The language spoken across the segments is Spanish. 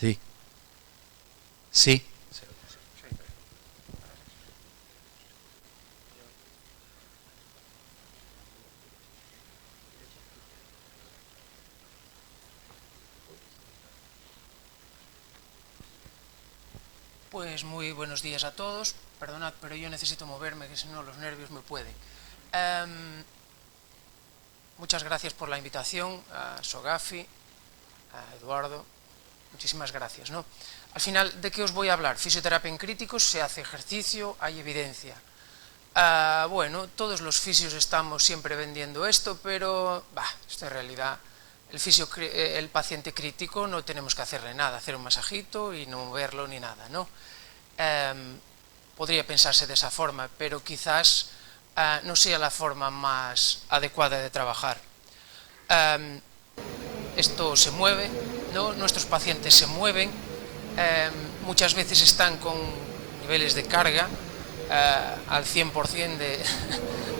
Sí. Sí. Pues muy buenos días a todos. Perdonad, pero yo necesito moverme, que si no los nervios me pueden. Em, Muchas gracias por la invitación a Sogafi, a Eduardo. Muchísimas gracias, ¿no? Al final, ¿de qué os voy a hablar? Fisioterapia en críticos, se hace ejercicio, hay evidencia. Bueno, todos los fisios estamos siempre vendiendo esto, pero esto en realidad el paciente crítico no tenemos que hacerle nada, hacer un masajito y no moverlo ni nada, ¿no? Podría pensarse de esa forma, pero quizás no sea la forma más adecuada de trabajar. Esto se mueve, ¿no? Nuestros pacientes se mueven, muchas veces están con niveles de carga al 100%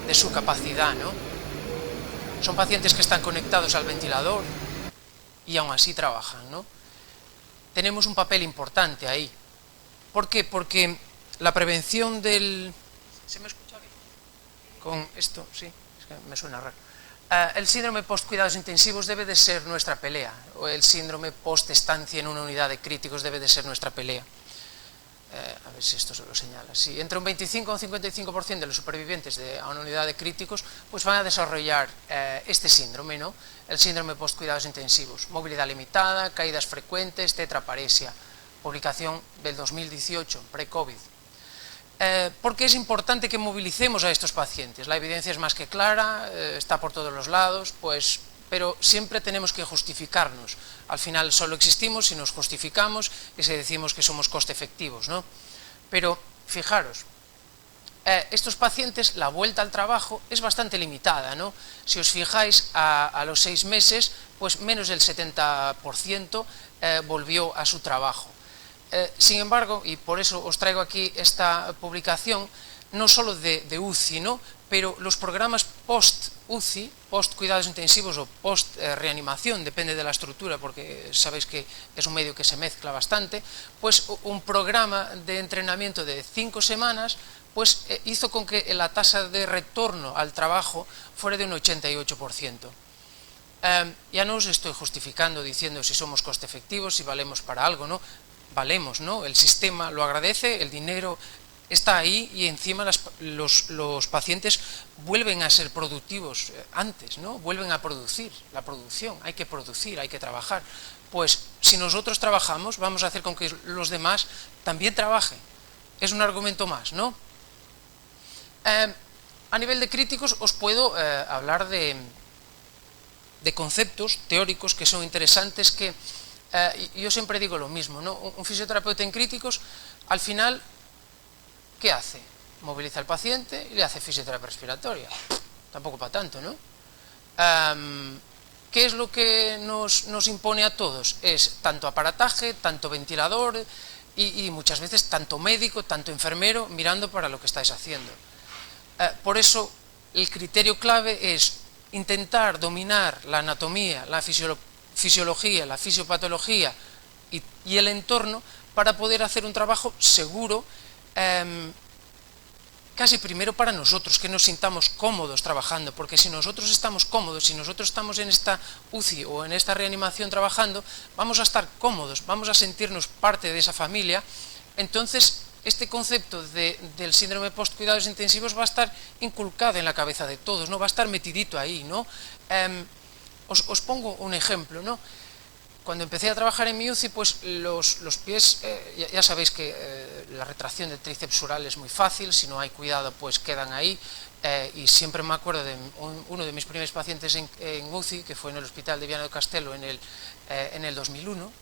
de su capacidad, ¿no? Son pacientes que están conectados al ventilador y aún así trabajan, ¿no? Tenemos un papel importante ahí. ¿Por qué? Porque la prevención del... ¿Se me escucha bien? Con esto, sí, es que me suena raro. El síndrome post-cuidados intensivos debe de ser nuestra pelea, o el síndrome post-estancia en una unidad de críticos debe de ser nuestra pelea. A ver si esto se lo señala. Si entre un 25 o un 55% de los supervivientes a una unidad de críticos pues van a desarrollar este síndrome, ¿no? El síndrome post-cuidados intensivos. Movilidad limitada, caídas frecuentes, tetraparesia. Publicación del 2018, pre-COVID. ¿Por qué es importante que movilicemos a estos pacientes? La evidencia es más que clara, está por todos los lados, pero siempre tenemos que justificarnos. Al final solo existimos si nos justificamos y si decimos que somos coste efectivos, ¿no? Pero fijaros, estos pacientes, la vuelta al trabajo es bastante limitada, ¿no? Si os fijáis, a los 6 meses, pues menos del 70% volvió a su trabajo. Sin embargo, y por eso os traigo aquí esta publicación, no solo de UCI, ¿no? Pero los programas post-UCI, post-cuidados intensivos o post-reanimación, depende de la estructura, porque sabéis que es un medio que se mezcla bastante, pues un programa de entrenamiento de 5 semanas pues hizo con que la tasa de retorno al trabajo fuera de un 88%. Ya no os estoy justificando diciendo si somos coste efectivos, si valemos para algo, ¿no? Valemos, ¿no? El sistema lo agradece, el dinero está ahí y encima los pacientes vuelven a ser productivos antes, ¿no? Vuelven a producir, la producción, hay que producir, hay que trabajar. Pues si nosotros trabajamos, vamos a hacer con que los demás también trabajen. Es un argumento más, ¿no? A nivel de críticos os puedo hablar de conceptos teóricos que son interesantes que yo siempre digo lo mismo, ¿no? Un fisioterapeuta en críticos, al final, ¿qué hace? Moviliza al paciente y le hace fisioterapia respiratoria. Tampoco para tanto, ¿no? ¿Qué es lo que nos impone a todos? Es tanto aparataje, tanto ventilador y muchas veces tanto médico, tanto enfermero mirando para lo que estáis haciendo. Por eso el criterio clave es intentar dominar la anatomía, la fisiología, la fisiopatología y el entorno para poder hacer un trabajo seguro, casi primero para nosotros, que nos sintamos cómodos trabajando, porque si nosotros estamos cómodos, si nosotros estamos en esta UCI o en esta reanimación trabajando, vamos a estar cómodos, vamos a sentirnos parte de esa familia. Entonces este concepto del síndrome post-cuidados intensivos va a estar inculcado en la cabeza de todos, ¿no? Va a estar metidito ahí, ¿no? Os pongo un ejemplo, ¿no? Cuando empecé a trabajar en mi UCI, pues los pies, ya sabéis que la retracción del tríceps sural es muy fácil, si no hay cuidado pues quedan ahí, y siempre me acuerdo de uno de mis primeros pacientes en UCI, que fue en el hospital de Viana do Castelo en el 2001,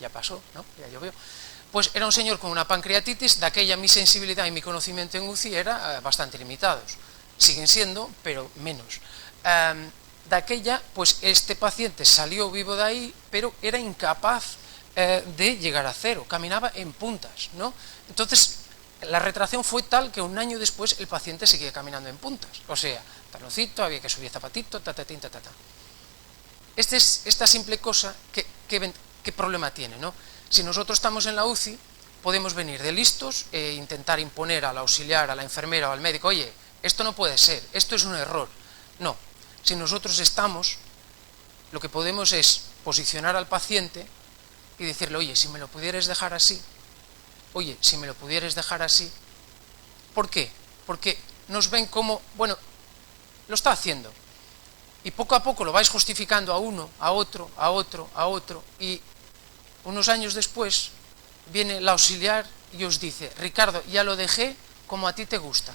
ya pasó, ¿no? Ya llovió. Pues era un señor con una pancreatitis, de aquella mi sensibilidad y mi conocimiento en UCI era bastante limitados. Siguen siendo, pero menos. De aquella, pues este paciente salió vivo de ahí, pero era incapaz de llegar a cero, caminaba en puntas, ¿no? Entonces, la retracción fue tal que un año después el paciente seguía caminando en puntas. O sea, taloncito, había que subir zapatito, tatatín, tatata. Esta simple cosa, ¿qué problema tiene, no? Si nosotros estamos en la UCI, podemos venir de listos e intentar imponer al auxiliar, a la enfermera o al médico, oye, esto no puede ser, esto es un error. No, si nosotros estamos, lo que podemos es posicionar al paciente y decirle, oye, si me lo pudieras dejar así, oye, si me lo pudieras dejar así. ¿Por qué? Porque nos ven como, bueno, lo está haciendo. Y poco a poco lo vais justificando a uno, a otro, a otro, a otro, y unos años después viene el auxiliar y os dice, Ricardo, ya lo dejé como a ti te gusta.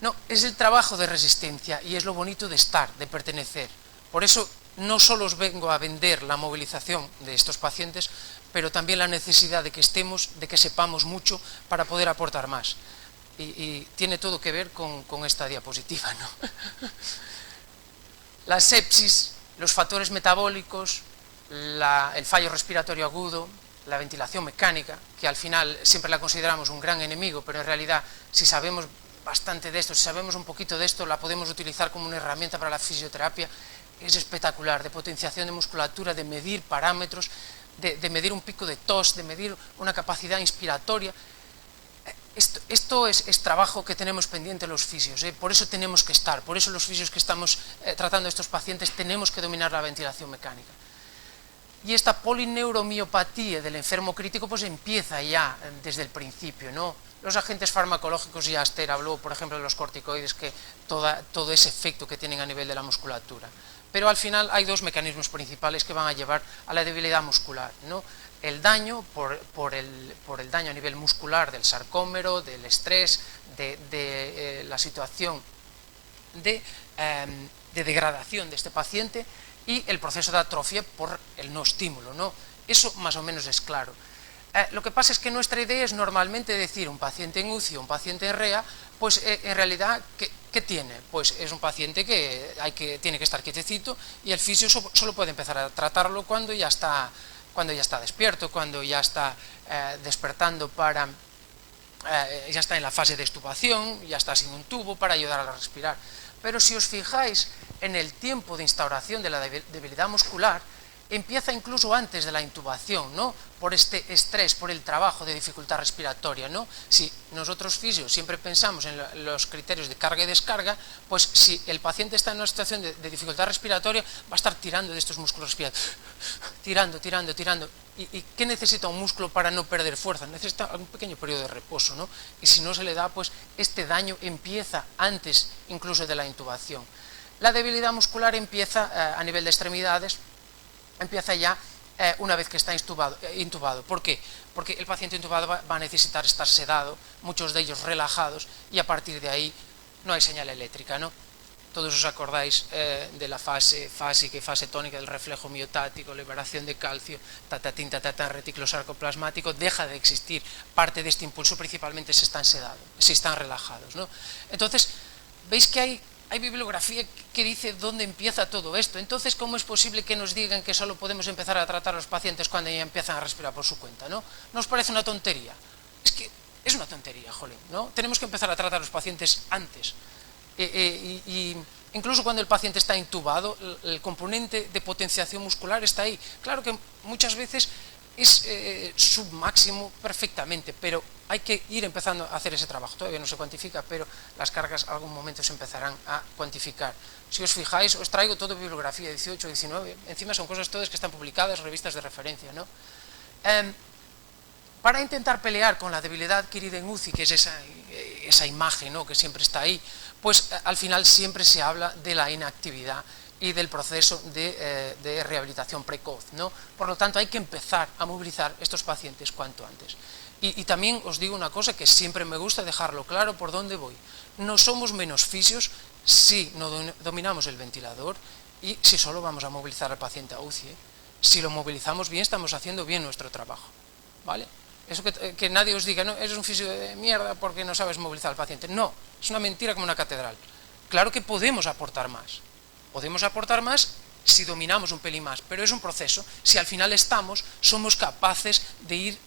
No, es el trabajo de resistencia y es lo bonito de estar, de pertenecer. Por eso no solo os vengo a vender la movilización de estos pacientes, pero también la necesidad de que estemos, de que sepamos mucho para poder aportar más. Y tiene todo que ver con esta diapositiva, ¿no? La sepsis, los factores metabólicos, el fallo respiratorio agudo, la ventilación mecánica, que al final siempre la consideramos un gran enemigo, pero en realidad si sabemos bastante de esto, si sabemos un poquito de esto, la podemos utilizar como una herramienta para la fisioterapia, es espectacular, de potenciación de musculatura, de medir parámetros, de medir un pico de tos, de medir una capacidad inspiratoria. Esto es trabajo que tenemos pendiente los fisios, por eso tenemos que estar, por eso los fisios que estamos tratando a estos pacientes tenemos que dominar la ventilación mecánica. Y esta polineuromiopatía del enfermo crítico pues empieza ya desde el principio, ¿no? Los agentes farmacológicos, ya Aster habló, por ejemplo, de los corticoides, que todo ese efecto que tienen a nivel de la musculatura. Pero al final hay dos mecanismos principales que van a llevar a la debilidad muscular, ¿no? El daño por el daño a nivel muscular del sarcómero, del estrés, de la situación de degradación de este paciente y el proceso de atrofia por el no estímulo, ¿no? Eso más o menos es claro. Lo que pasa es que nuestra idea es normalmente decir un paciente en UCI o un paciente en REA, pues en realidad, ¿qué tiene? Pues es un paciente que tiene que estar quietecito y el fisio solo puede empezar a tratarlo cuando ya está despierto, cuando ya está despertando ya está en la fase de extubación, ya está sin un tubo para ayudar a respirar. Pero si os fijáis en el tiempo de instauración de la debilidad muscular, empieza incluso antes de la intubación, ¿no? Por este estrés, por el trabajo de dificultad respiratoria, ¿no? Si nosotros fisios siempre pensamos en los criterios de carga y descarga, pues si el paciente está en una situación de dificultad respiratoria, va a estar tirando de estos músculos respiratorios, tirando. ¿Y qué necesita un músculo para no perder fuerza? Necesita un pequeño periodo de reposo, ¿no? Y si no se le da, pues este daño empieza antes incluso de la intubación. La debilidad muscular empieza a nivel de extremidades, empieza ya una vez que está intubado. ¿Por qué? Porque el paciente intubado va a necesitar estar sedado, muchos de ellos relajados, y a partir de ahí no hay señal eléctrica, ¿no? Todos os acordáis de la fase fásica y fase tónica del reflejo miotático, liberación de calcio, tatatán, retículo sarcoplasmático, deja de existir parte de este impulso, principalmente si están sedados, si están relajados, ¿no? Entonces, veis que hay bibliografía que dice dónde empieza todo esto. Entonces, ¿cómo es posible que nos digan que solo podemos empezar a tratar a los pacientes cuando ya empiezan a respirar por su cuenta, ¿no? ¿No os parece una tontería? Es que es una tontería, jolín, ¿no? Tenemos que empezar a tratar a los pacientes antes. Y incluso cuando el paciente está intubado, el componente de potenciación muscular está ahí. Claro que muchas veces es submáximo perfectamente, pero hay que ir empezando a hacer ese trabajo. Todavía no se cuantifica, pero las cargas en algún momento se empezarán a cuantificar. Si os fijáis, os traigo toda bibliografía, 18, 19, encima son cosas todas que están publicadas, revistas de referencia, ¿no? Para intentar pelear con la debilidad adquirida en UCI, que es esa imagen, ¿no?, que siempre está ahí, pues al final siempre se habla de la inactividad y del proceso de rehabilitación precoz, ¿no? Por lo tanto, hay que empezar a movilizar estos pacientes cuanto antes. Y también os digo una cosa que siempre me gusta dejarlo claro por dónde voy. No somos menos fisios si no dominamos el ventilador y si solo vamos a movilizar al paciente a UCI, ¿eh? Si lo movilizamos bien, estamos haciendo bien nuestro trabajo, ¿vale? Eso que nadie os diga, no, eres un fisio de mierda porque no sabes movilizar al paciente. No, es una mentira como una catedral. Claro que podemos aportar más. Podemos aportar más si dominamos un pelín más, pero es un proceso. Si al final somos capaces de ir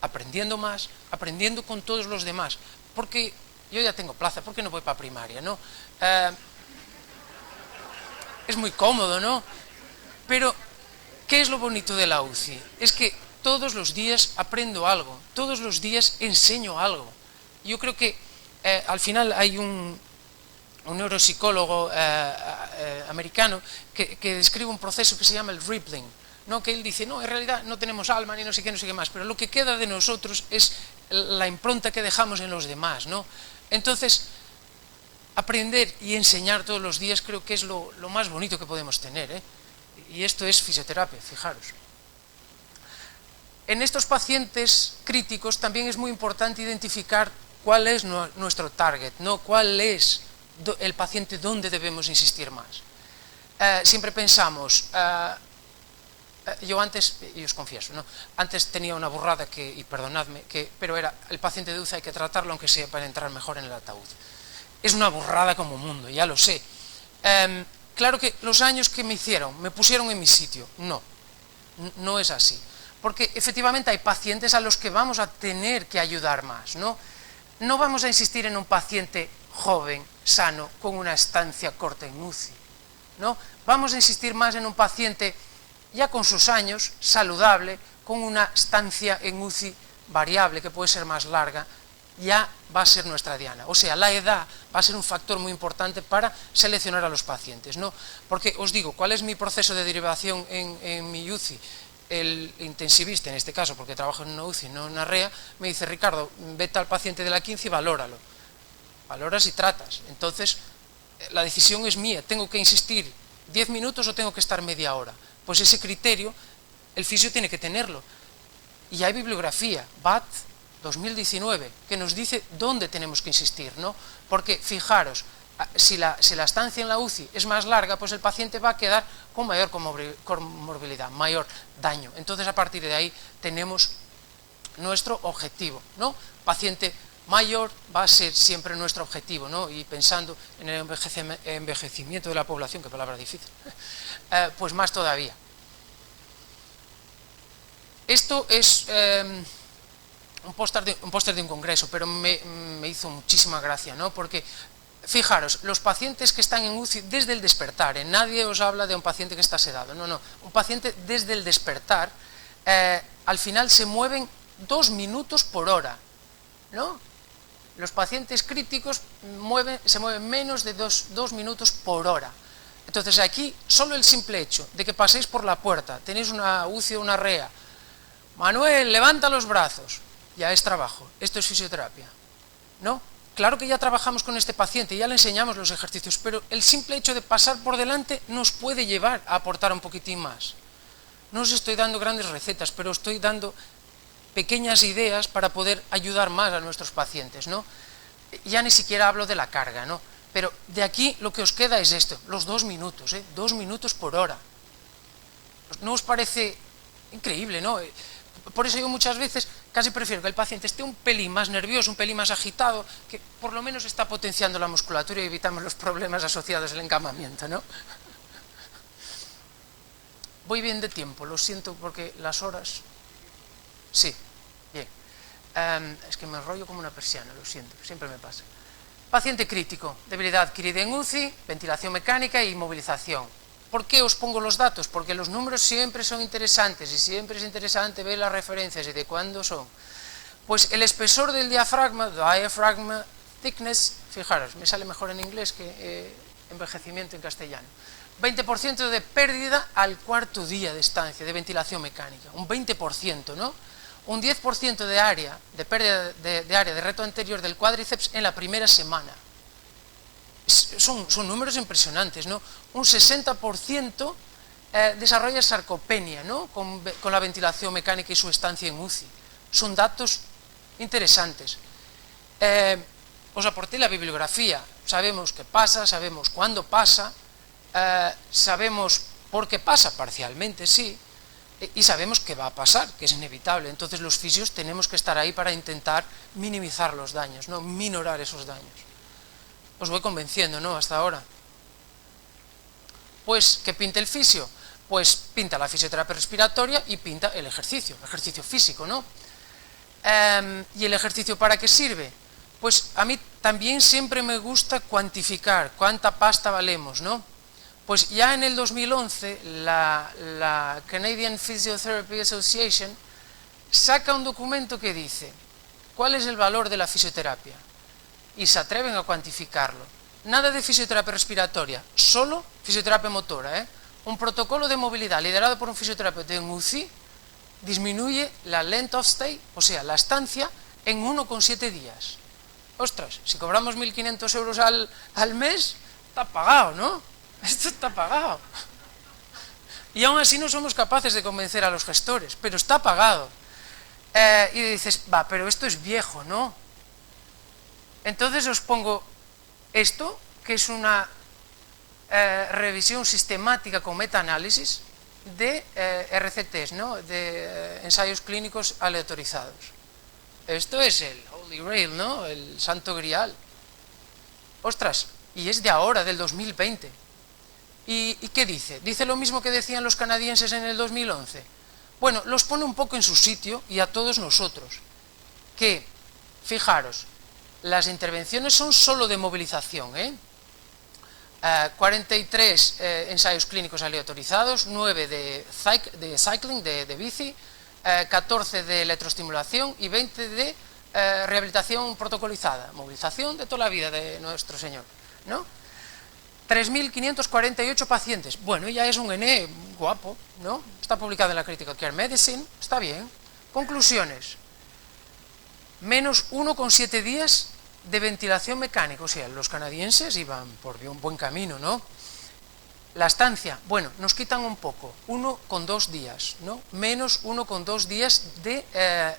aprendiendo más, aprendiendo con todos los demás. Porque yo ya tengo plaza, ¿por qué no voy para primaria, no? Es muy cómodo, ¿no? Pero, ¿qué es lo bonito de la UCI? Es que todos los días aprendo algo, todos los días enseño algo. Yo creo que al final hay un neuropsicólogo americano que describe un proceso que se llama el rippling, ¿no? Que él dice, no, en realidad no tenemos alma ni no sé qué más, pero lo que queda de nosotros es la impronta que dejamos en los demás, ¿no? Entonces, aprender y enseñar todos los días creo que es lo más bonito que podemos tener, ¿eh? Y esto es fisioterapia, fijaros. En estos pacientes críticos también es muy importante identificar cuál es nuestro target, ¿no? Cuál es el paciente donde debemos insistir más. Siempre pensamos, yo antes, y os confieso, ¿no? Antes tenía una burrada y perdonadme, pero era el paciente de UCI hay que tratarlo aunque sea para entrar mejor en el ataúd. Es una burrada como mundo, ya lo sé. Claro que los años que me pusieron en mi sitio. No es así. Porque efectivamente hay pacientes a los que vamos a tener que ayudar más, ¿no? No vamos a insistir en un paciente joven, sano, con una estancia corta en UCI, ¿no? Vamos a insistir más en un paciente ya con sus años, saludable, con una estancia en UCI variable, que puede ser más larga, ya va a ser nuestra diana. O sea, la edad va a ser un factor muy importante para seleccionar a los pacientes, ¿no? Porque os digo, ¿cuál es mi proceso de derivación en mi UCI? El intensivista, en este caso, porque trabajo en una UCI, no en una REA, me dice, Ricardo, vete al paciente de la 15 y valóralo. Valoras y tratas. Entonces, la decisión es mía. ¿Tengo que insistir 10 minutos o tengo que estar media hora? Pues ese criterio, el fisio tiene que tenerlo. Y hay bibliografía, BAT 2019, que nos dice dónde tenemos que insistir, ¿no? Porque, fijaros, si la estancia en la UCI es más larga, pues el paciente va a quedar con mayor comorbilidad, mayor daño. Entonces, a partir de ahí, tenemos nuestro objetivo, ¿no? Paciente mayor va a ser siempre nuestro objetivo, ¿no? Y pensando en el envejecimiento de la población, qué palabra difícil, pues más todavía. Esto es un póster de un congreso, pero me hizo muchísima gracia, ¿no? Porque fijaros, los pacientes que están en UCI desde el despertar, nadie os habla de un paciente que está sedado, no, un paciente desde el despertar, al final se mueven 2 minutos por hora, ¿no? Los pacientes críticos se mueven menos de 2 minutos por hora. Entonces aquí, solo el simple hecho de que paséis por la puerta, tenéis una UCI o una REA, Manuel, levanta los brazos, ya es trabajo, esto es fisioterapia, ¿no? Claro que ya trabajamos con este paciente, ya le enseñamos los ejercicios, pero el simple hecho de pasar por delante nos puede llevar a aportar un poquitín más. No os estoy dando grandes recetas, pero estoy dando pequeñas ideas para poder ayudar más a nuestros pacientes, ¿no? Ya ni siquiera hablo de la carga, ¿no? Pero de aquí lo que os queda es esto, los 2 minutos, 2 minutos por hora. ¿No os parece increíble, no? Por eso yo muchas veces casi prefiero que el paciente esté un pelín más nervioso, un pelín más agitado, que por lo menos está potenciando la musculatura y evitamos los problemas asociados al encamamiento, ¿no? Voy bien de tiempo, lo siento porque las horas... Sí, bien. Es que me enrollo como una persiana, lo siento, siempre me pasa. Paciente crítico, debilidad adquirida en UCI, ventilación mecánica y inmovilización. ¿Por qué os pongo los datos? Porque los números siempre son interesantes y siempre es interesante ver las referencias y de cuándo son. Pues el espesor del diafragma, diaphragm thickness, fijaros, me sale mejor en inglés que envejecimiento en castellano. 20% de pérdida al 4.º día de estancia de ventilación mecánica, un 20%, ¿no? Un 10% de área, de pérdida de área de reto anterior del cuádriceps en la primera semana. Son números impresionantes, ¿no? Un 60% desarrolla sarcopenia, ¿no? Con la ventilación mecánica y su estancia en UCI. Son datos interesantes. Os aporté la bibliografía. Sabemos qué pasa, sabemos cuándo pasa, sabemos por qué pasa parcialmente, sí, y sabemos qué va a pasar, que es inevitable. Entonces los fisios tenemos que estar ahí para intentar minimizar los daños, ¿no? Minorar esos daños. Os voy convenciendo, ¿no? Hasta ahora. Pues, ¿qué pinta el fisio? Pues pinta la fisioterapia respiratoria y pinta el ejercicio físico, ¿no? ¿Y el ejercicio para qué sirve? Pues a mí también siempre me gusta cuantificar cuánta pasta valemos, ¿no? Pues ya en el 2011 la Canadian Physiotherapy Association saca un documento que dice cuál es el valor de la fisioterapia y se atreven a cuantificarlo. Nada de fisioterapia respiratoria, solo fisioterapia motora. Un protocolo de movilidad liderado por un fisioterapeuta en UCI disminuye la length of stay, o sea, la estancia, en 1,7 días. Ostras, si cobramos 1.500 euros al mes, está pagado, ¿no? Esto está pagado. Y aún así no somos capaces de convencer a los gestores, pero está pagado. Y dices, va, pero esto es viejo, ¿no? Entonces os pongo esto, que es una revisión sistemática con meta-análisis de RCTs, ¿no? De ensayos clínicos aleatorizados. Esto es el Holy Grail, ¿no? El Santo Grial. Ostras, y es de ahora, del 2020. ¿Y qué dice? Dice lo mismo que decían los canadienses en el 2011. Bueno, los pone un poco en su sitio y a todos nosotros. Que, fijaros, las intervenciones son solo de movilización, 43 ensayos clínicos aleatorizados, 9 de cycling, de bici, 14 de electroestimulación y 20 de rehabilitación protocolizada, movilización de toda la vida de nuestro Señor, ¿no? 3.548 pacientes, bueno, ya es un N guapo, ¿no? Está publicado en la Critical Care Medicine, está bien. Conclusiones, menos 1,7 días de ventilación mecánica, o sea, los canadienses iban por un buen camino, ¿no? La estancia, bueno, nos quitan un poco, 1,2 días, ¿no? Menos 1,2 días de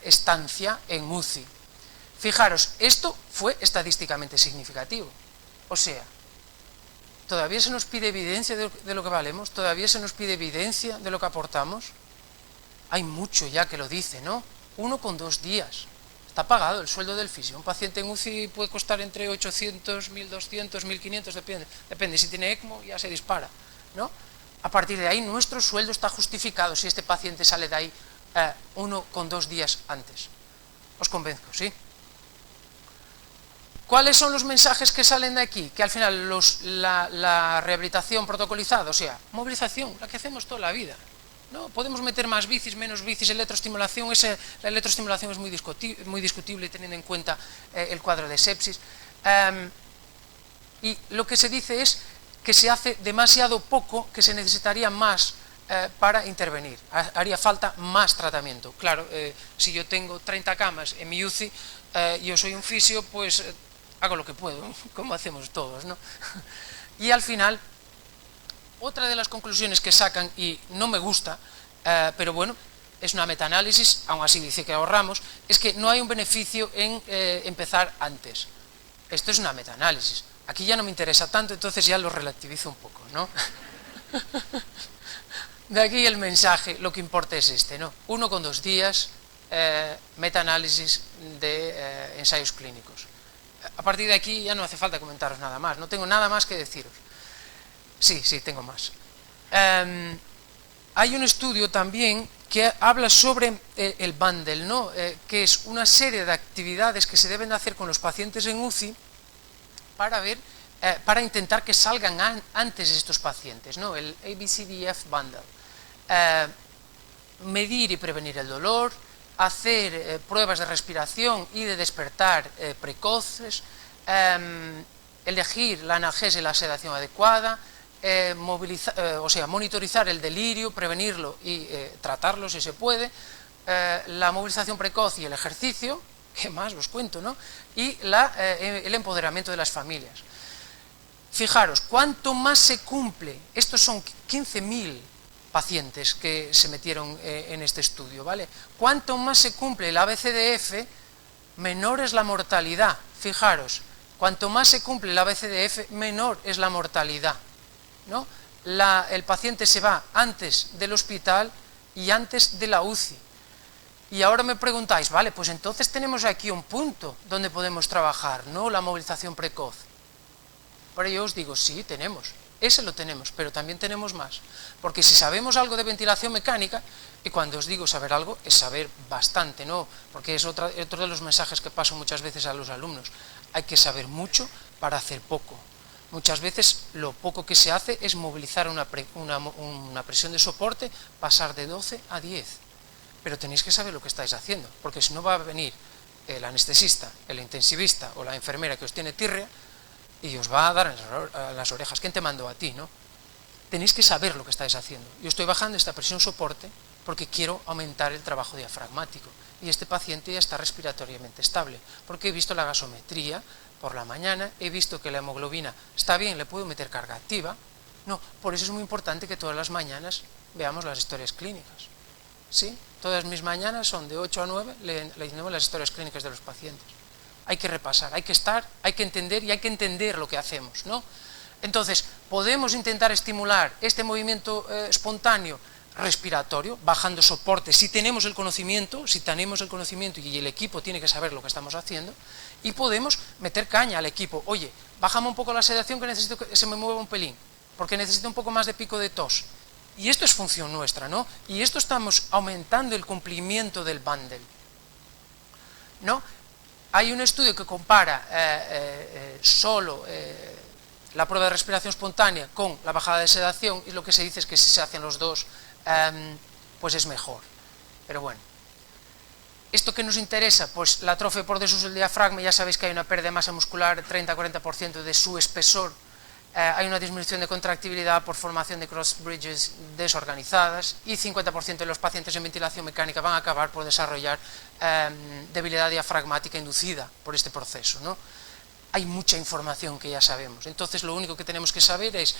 estancia en UCI. Fijaros, esto fue estadísticamente significativo, o sea, todavía se nos pide evidencia de lo que valemos, todavía se nos pide evidencia de lo que aportamos. Hay mucho ya que lo dice, ¿no? 1,2 días. Está pagado el sueldo del fisio. Un paciente en UCI puede costar entre 800, 1.200, 1.500, depende. Si tiene ECMO ya se dispara, ¿no? A partir de ahí nuestro sueldo está justificado si este paciente sale de ahí 1,2 días antes. Os convenzco, ¿sí? ¿Cuáles son los mensajes que salen de aquí? Que al final la rehabilitación protocolizada, o sea, movilización, la que hacemos toda la vida, ¿no? Podemos meter más bicis, menos bicis, electroestimulación, la electroestimulación es muy discutible teniendo en cuenta el cuadro de sepsis. Y lo que se dice es que se hace demasiado poco, que se necesitaría más para intervenir, haría falta más tratamiento. Claro, si yo tengo 30 camas en mi UCI, yo soy un fisio, pues hago lo que puedo, como hacemos todos, ¿no? Y al final, otra de las conclusiones que sacan, y no me gusta, pero bueno, es una metaanálisis, aún así dice que ahorramos, es que no hay un beneficio en empezar antes. Esto es una metaanálisis. Aquí ya no me interesa tanto, entonces ya lo relativizo un poco, ¿no? De aquí el mensaje, lo que importa es este, ¿no? 1,2 días, metaanálisis de ensayos clínicos. A partir de aquí ya no hace falta comentaros nada más, no tengo nada más que deciros. Sí, tengo más. Hay un estudio también que habla sobre el bundle, ¿no? Que es una serie de actividades que se deben de hacer con los pacientes en UCI para intentar que salgan antes estos pacientes, ¿no? El ABCDF bundle. Medir y prevenir el dolor, hacer pruebas de respiración y de despertar precoces, elegir la analgesia y la sedación adecuada, monitorizar el delirio, prevenirlo y tratarlo si se puede, la movilización precoz y el ejercicio, ¿qué más os cuento, no? Y el empoderamiento de las familias. Fijaros, cuanto más se cumple, estos son 15.000 pacientes que se metieron en este estudio, ¿vale? Cuanto más se cumple el ABCDF, menor es la mortalidad. Fijaros, cuanto más se cumple el ABCDF, menor es la mortalidad, ¿no? El paciente se va antes del hospital y antes de la UCI. Y ahora me preguntáis, vale, pues entonces tenemos aquí un punto donde podemos trabajar, ¿no? La movilización precoz. Pero yo os digo, sí, tenemos. Ese lo tenemos, pero también tenemos más. Porque si sabemos algo de ventilación mecánica, y cuando os digo saber algo, es saber bastante, ¿no? Porque es otro de los mensajes que paso muchas veces a los alumnos. Hay que saber mucho para hacer poco. Muchas veces lo poco que se hace es movilizar una presión de soporte, pasar de 12 a 10. pero tenéis que saber lo que estáis haciendo, porque si no va a venir el anestesista, el intensivista o la enfermera que os tiene tirria y os va a dar en las orejas. ¿Quién te mandó a ti, no? Tenéis que saber lo que estáis haciendo. Yo estoy bajando esta presión soporte porque quiero aumentar el trabajo diafragmático y este paciente ya está respiratoriamente estable, porque he visto la gasometría por la mañana, he visto que la hemoglobina está bien, le puedo meter carga activa. No, por eso es muy importante que todas las mañanas veamos las historias clínicas. ¿Sí? Todas mis mañanas son de 8 a 9, leyendo las historias clínicas de los pacientes. Hay que repasar, hay que estar, hay que entender y hay que entender lo que hacemos, ¿no? Entonces, podemos intentar estimular este movimiento espontáneo respiratorio, bajando soporte, si tenemos el conocimiento y el equipo tiene que saber lo que estamos haciendo, y podemos meter caña al equipo. Oye, bájame un poco la sedación que necesito que se me mueva un pelín, porque necesito un poco más de pico de tos. Y esto es función nuestra, ¿no? Y esto estamos aumentando el cumplimiento del bundle, ¿no? Hay un estudio que compara solo la prueba de respiración espontánea con la bajada de sedación y lo que se dice es que si se hacen los dos, pues es mejor. Pero bueno, ¿esto qué nos interesa? Pues la atrofia por desuso del diafragma, ya sabéis que hay una pérdida de masa muscular 30-40% de su espesor. Hay una disminución de contractibilidad por formación de cross bridges desorganizadas y 50% de los pacientes en ventilación mecánica van a acabar por desarrollar debilidad diafragmática inducida por este proceso, ¿no? Hay mucha información que ya sabemos, entonces lo único que tenemos que saber es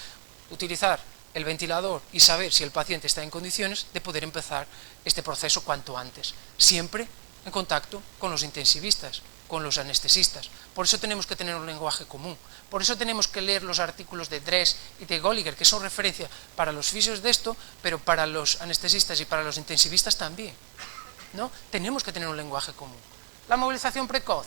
utilizar el ventilador y saber si el paciente está en condiciones de poder empezar este proceso cuanto antes, siempre en contacto con los intensivistas, con los anestesistas. Por eso tenemos que tener un lenguaje común, por eso tenemos que leer los artículos de Dress y de Golliger, que son referencia para los fisios de esto, pero para los anestesistas y para los intensivistas también, ¿no? Tenemos que tener un lenguaje común. La movilización precoz,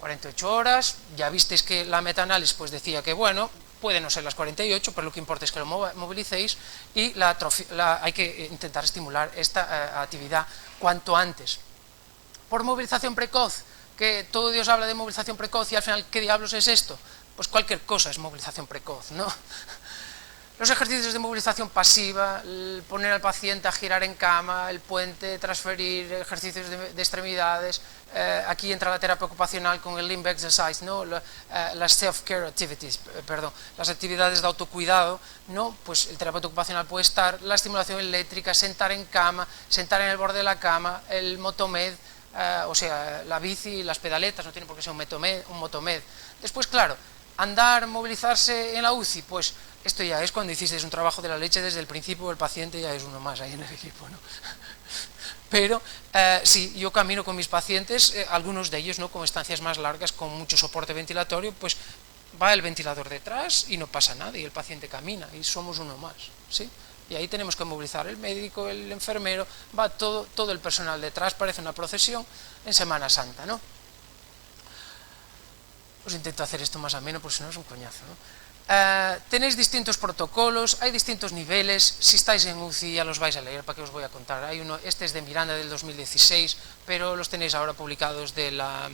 48 horas, ya visteis que la metaanálisis pues decía que bueno, puede no ser las 48, pero lo que importa es que lo movilicéis y hay que intentar estimular esta actividad cuanto antes. Por movilización precoz, que todo Dios habla de movilización precoz y al final, ¿qué diablos es esto? Pues cualquier cosa es movilización precoz, ¿no? Los ejercicios de movilización pasiva, el poner al paciente a girar en cama, el puente, transferir, ejercicios de extremidades, aquí entra la terapia ocupacional con el limb exercise, ¿no? Las self-care activities, las actividades de autocuidado, ¿no? Pues el terapeuta ocupacional puede estar, la estimulación eléctrica, sentar en cama, sentar en el borde de la cama, el motomed, o sea, la bici, las pedaletas, no tiene por qué ser un motomed. Después, claro, andar, movilizarse en la UCI, pues esto ya es cuando hicisteis un trabajo de la leche desde el principio, el paciente ya es uno más ahí en el equipo, ¿no? Pero sí, yo camino con mis pacientes, algunos de ellos, ¿no? Con estancias más largas, con mucho soporte ventilatorio, pues va el ventilador detrás y no pasa nada y el paciente camina y somos uno más, ¿sí? Y ahí tenemos que movilizar el médico, el enfermero, va todo el personal detrás, parece una procesión en Semana Santa, ¿no? Os intento hacer esto más ameno, porque si no es un coñazo, ¿no? Tenéis distintos protocolos, hay distintos niveles, si estáis en UCI ya los vais a leer, ¿para qué os voy a contar? Hay uno, este es de Miranda del 2016, pero los tenéis ahora publicados de la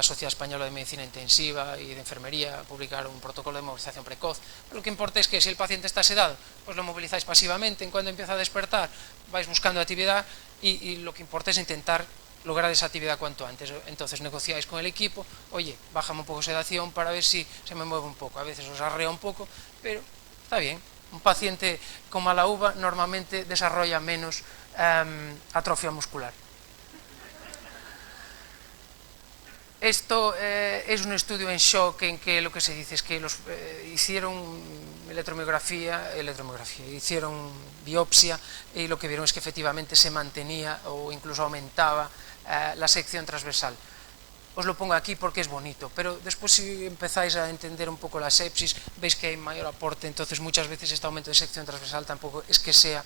Sociedad Española de Medicina Intensiva y de Enfermería, publicaron un protocolo de movilización precoz. Pero lo que importa es que si el paciente está sedado, pues lo movilizáis pasivamente, en cuanto empieza a despertar vais buscando actividad y lo que importa es intentar lograr esa actividad cuanto antes. Entonces negociáis con el equipo, oye, bájame un poco sedación para ver si se me mueve un poco, a veces os arrea un poco, pero está bien. Un paciente con mala uva normalmente desarrolla menos atrofia muscular. Esto es un estudio en shock en que lo que se dice es que hicieron hicieron biopsia y lo que vieron es que efectivamente se mantenía o incluso aumentaba la sección transversal. Os lo pongo aquí porque es bonito, pero después si empezáis a entender un poco la sepsis, veis que hay mayor aporte, entonces muchas veces este aumento de sección transversal tampoco es que sea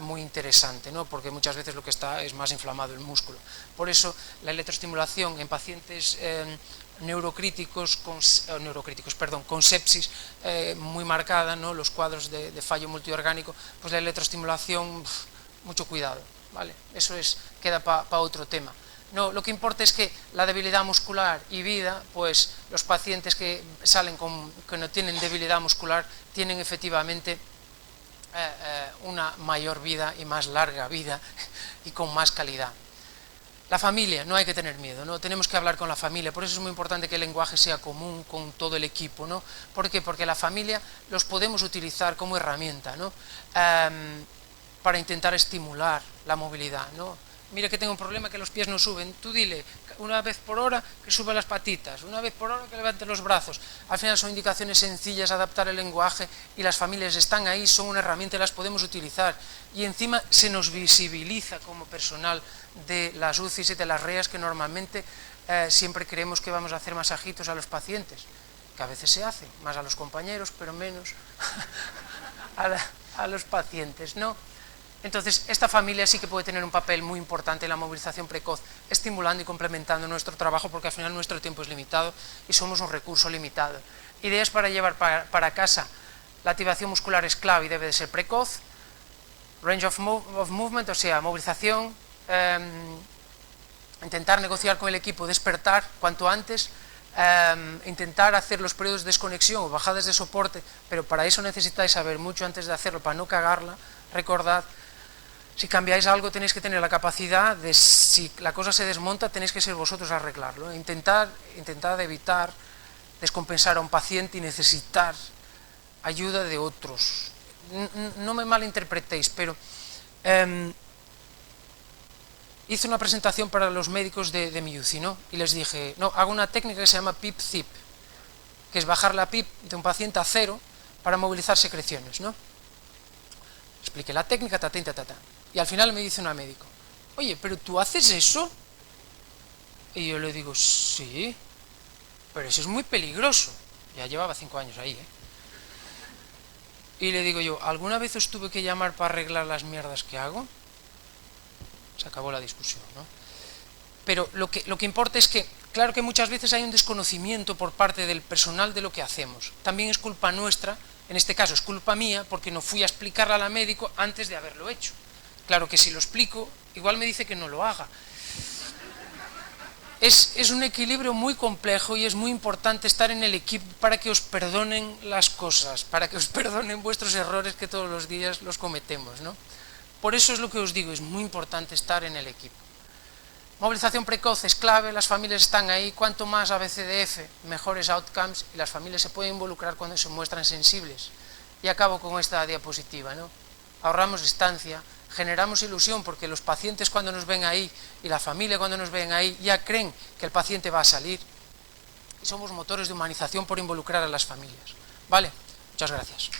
muy interesante, ¿no? Porque muchas veces lo que está es más inflamado el músculo. Por eso la electroestimulación en pacientes neurocríticos con sepsis muy marcada, ¿no? Los cuadros de fallo multiorgánico, pues la electroestimulación, mucho cuidado, ¿vale? Eso queda para otro tema. No, lo que importa es que la debilidad muscular y vida, pues los pacientes que salen que no tienen debilidad muscular tienen efectivamente una mayor vida y más larga vida y con más calidad. La familia, no hay que tener miedo, ¿no? Tenemos que hablar con la familia, por eso es muy importante que el lenguaje sea común con todo el equipo, ¿no? ¿Por qué? Porque la familia los podemos utilizar como herramienta, ¿no? Para intentar estimular la movilidad, ¿no? Mira que tengo un problema que los pies no suben, tú dile una vez por hora que suba las patitas, una vez por hora que levante los brazos. Al final son indicaciones sencillas, adaptar el lenguaje, y las familias están ahí, son una herramienta y las podemos utilizar. Y encima se nos visibiliza como personal de las UCIs y de las REAs que normalmente siempre creemos que vamos a hacer masajitos a los pacientes, que a veces se hace, más a los compañeros, pero menos a los pacientes, ¿no? Entonces, esta familia sí que puede tener un papel muy importante en la movilización precoz, estimulando y complementando nuestro trabajo, porque al final nuestro tiempo es limitado y somos un recurso limitado. Ideas para llevar para casa: la activación muscular es clave y debe de ser precoz. Range of movement, o sea, movilización, intentar negociar con el equipo, despertar cuanto antes, intentar hacer los periodos de desconexión o bajadas de soporte, pero para eso necesitáis saber mucho antes de hacerlo, para no cagarla. Recordad, si cambiáis algo tenéis que tener la capacidad de, si la cosa se desmonta, tenéis que ser vosotros a arreglarlo. Intentad evitar descompensar a un paciente y necesitar ayuda de otros. No me malinterpretéis, pero hice una presentación para los médicos de mi UCI, ¿no? Y les dije, no, hago una técnica que se llama PIP-ZIP, que es bajar la PIP de un paciente a 0 para movilizar secreciones, ¿no? Expliqué la técnica, y al final me dice una médico, oye, ¿pero tú haces eso? Y yo le digo, sí, pero eso es muy peligroso. Ya llevaba 5 años ahí, ¿eh? Y le digo yo, ¿alguna vez os tuve que llamar para arreglar las mierdas que hago? Se acabó la discusión, ¿no? Pero lo que importa es que, claro que muchas veces hay un desconocimiento por parte del personal de lo que hacemos. También es culpa nuestra, en este caso es culpa mía, porque no fui a explicarle a la médico antes de haberlo hecho. Claro que si lo explico, igual me dice que no lo haga. Es un equilibrio muy complejo y es muy importante estar en el equipo para que os perdonen las cosas, para que os perdonen vuestros errores que todos los días los cometemos, ¿no? Por eso es lo que os digo, es muy importante estar en el equipo. Movilización precoz es clave, las familias están ahí, cuanto más ABCDF, mejores outcomes, y las familias se pueden involucrar cuando se muestran sensibles. Y acabo con esta diapositiva, ¿no? Ahorramos estancia, generamos ilusión, porque los pacientes cuando nos ven ahí y la familia cuando nos ven ahí ya creen que el paciente va a salir, y somos motores de humanización por involucrar a las familias. ¿Vale? Muchas gracias.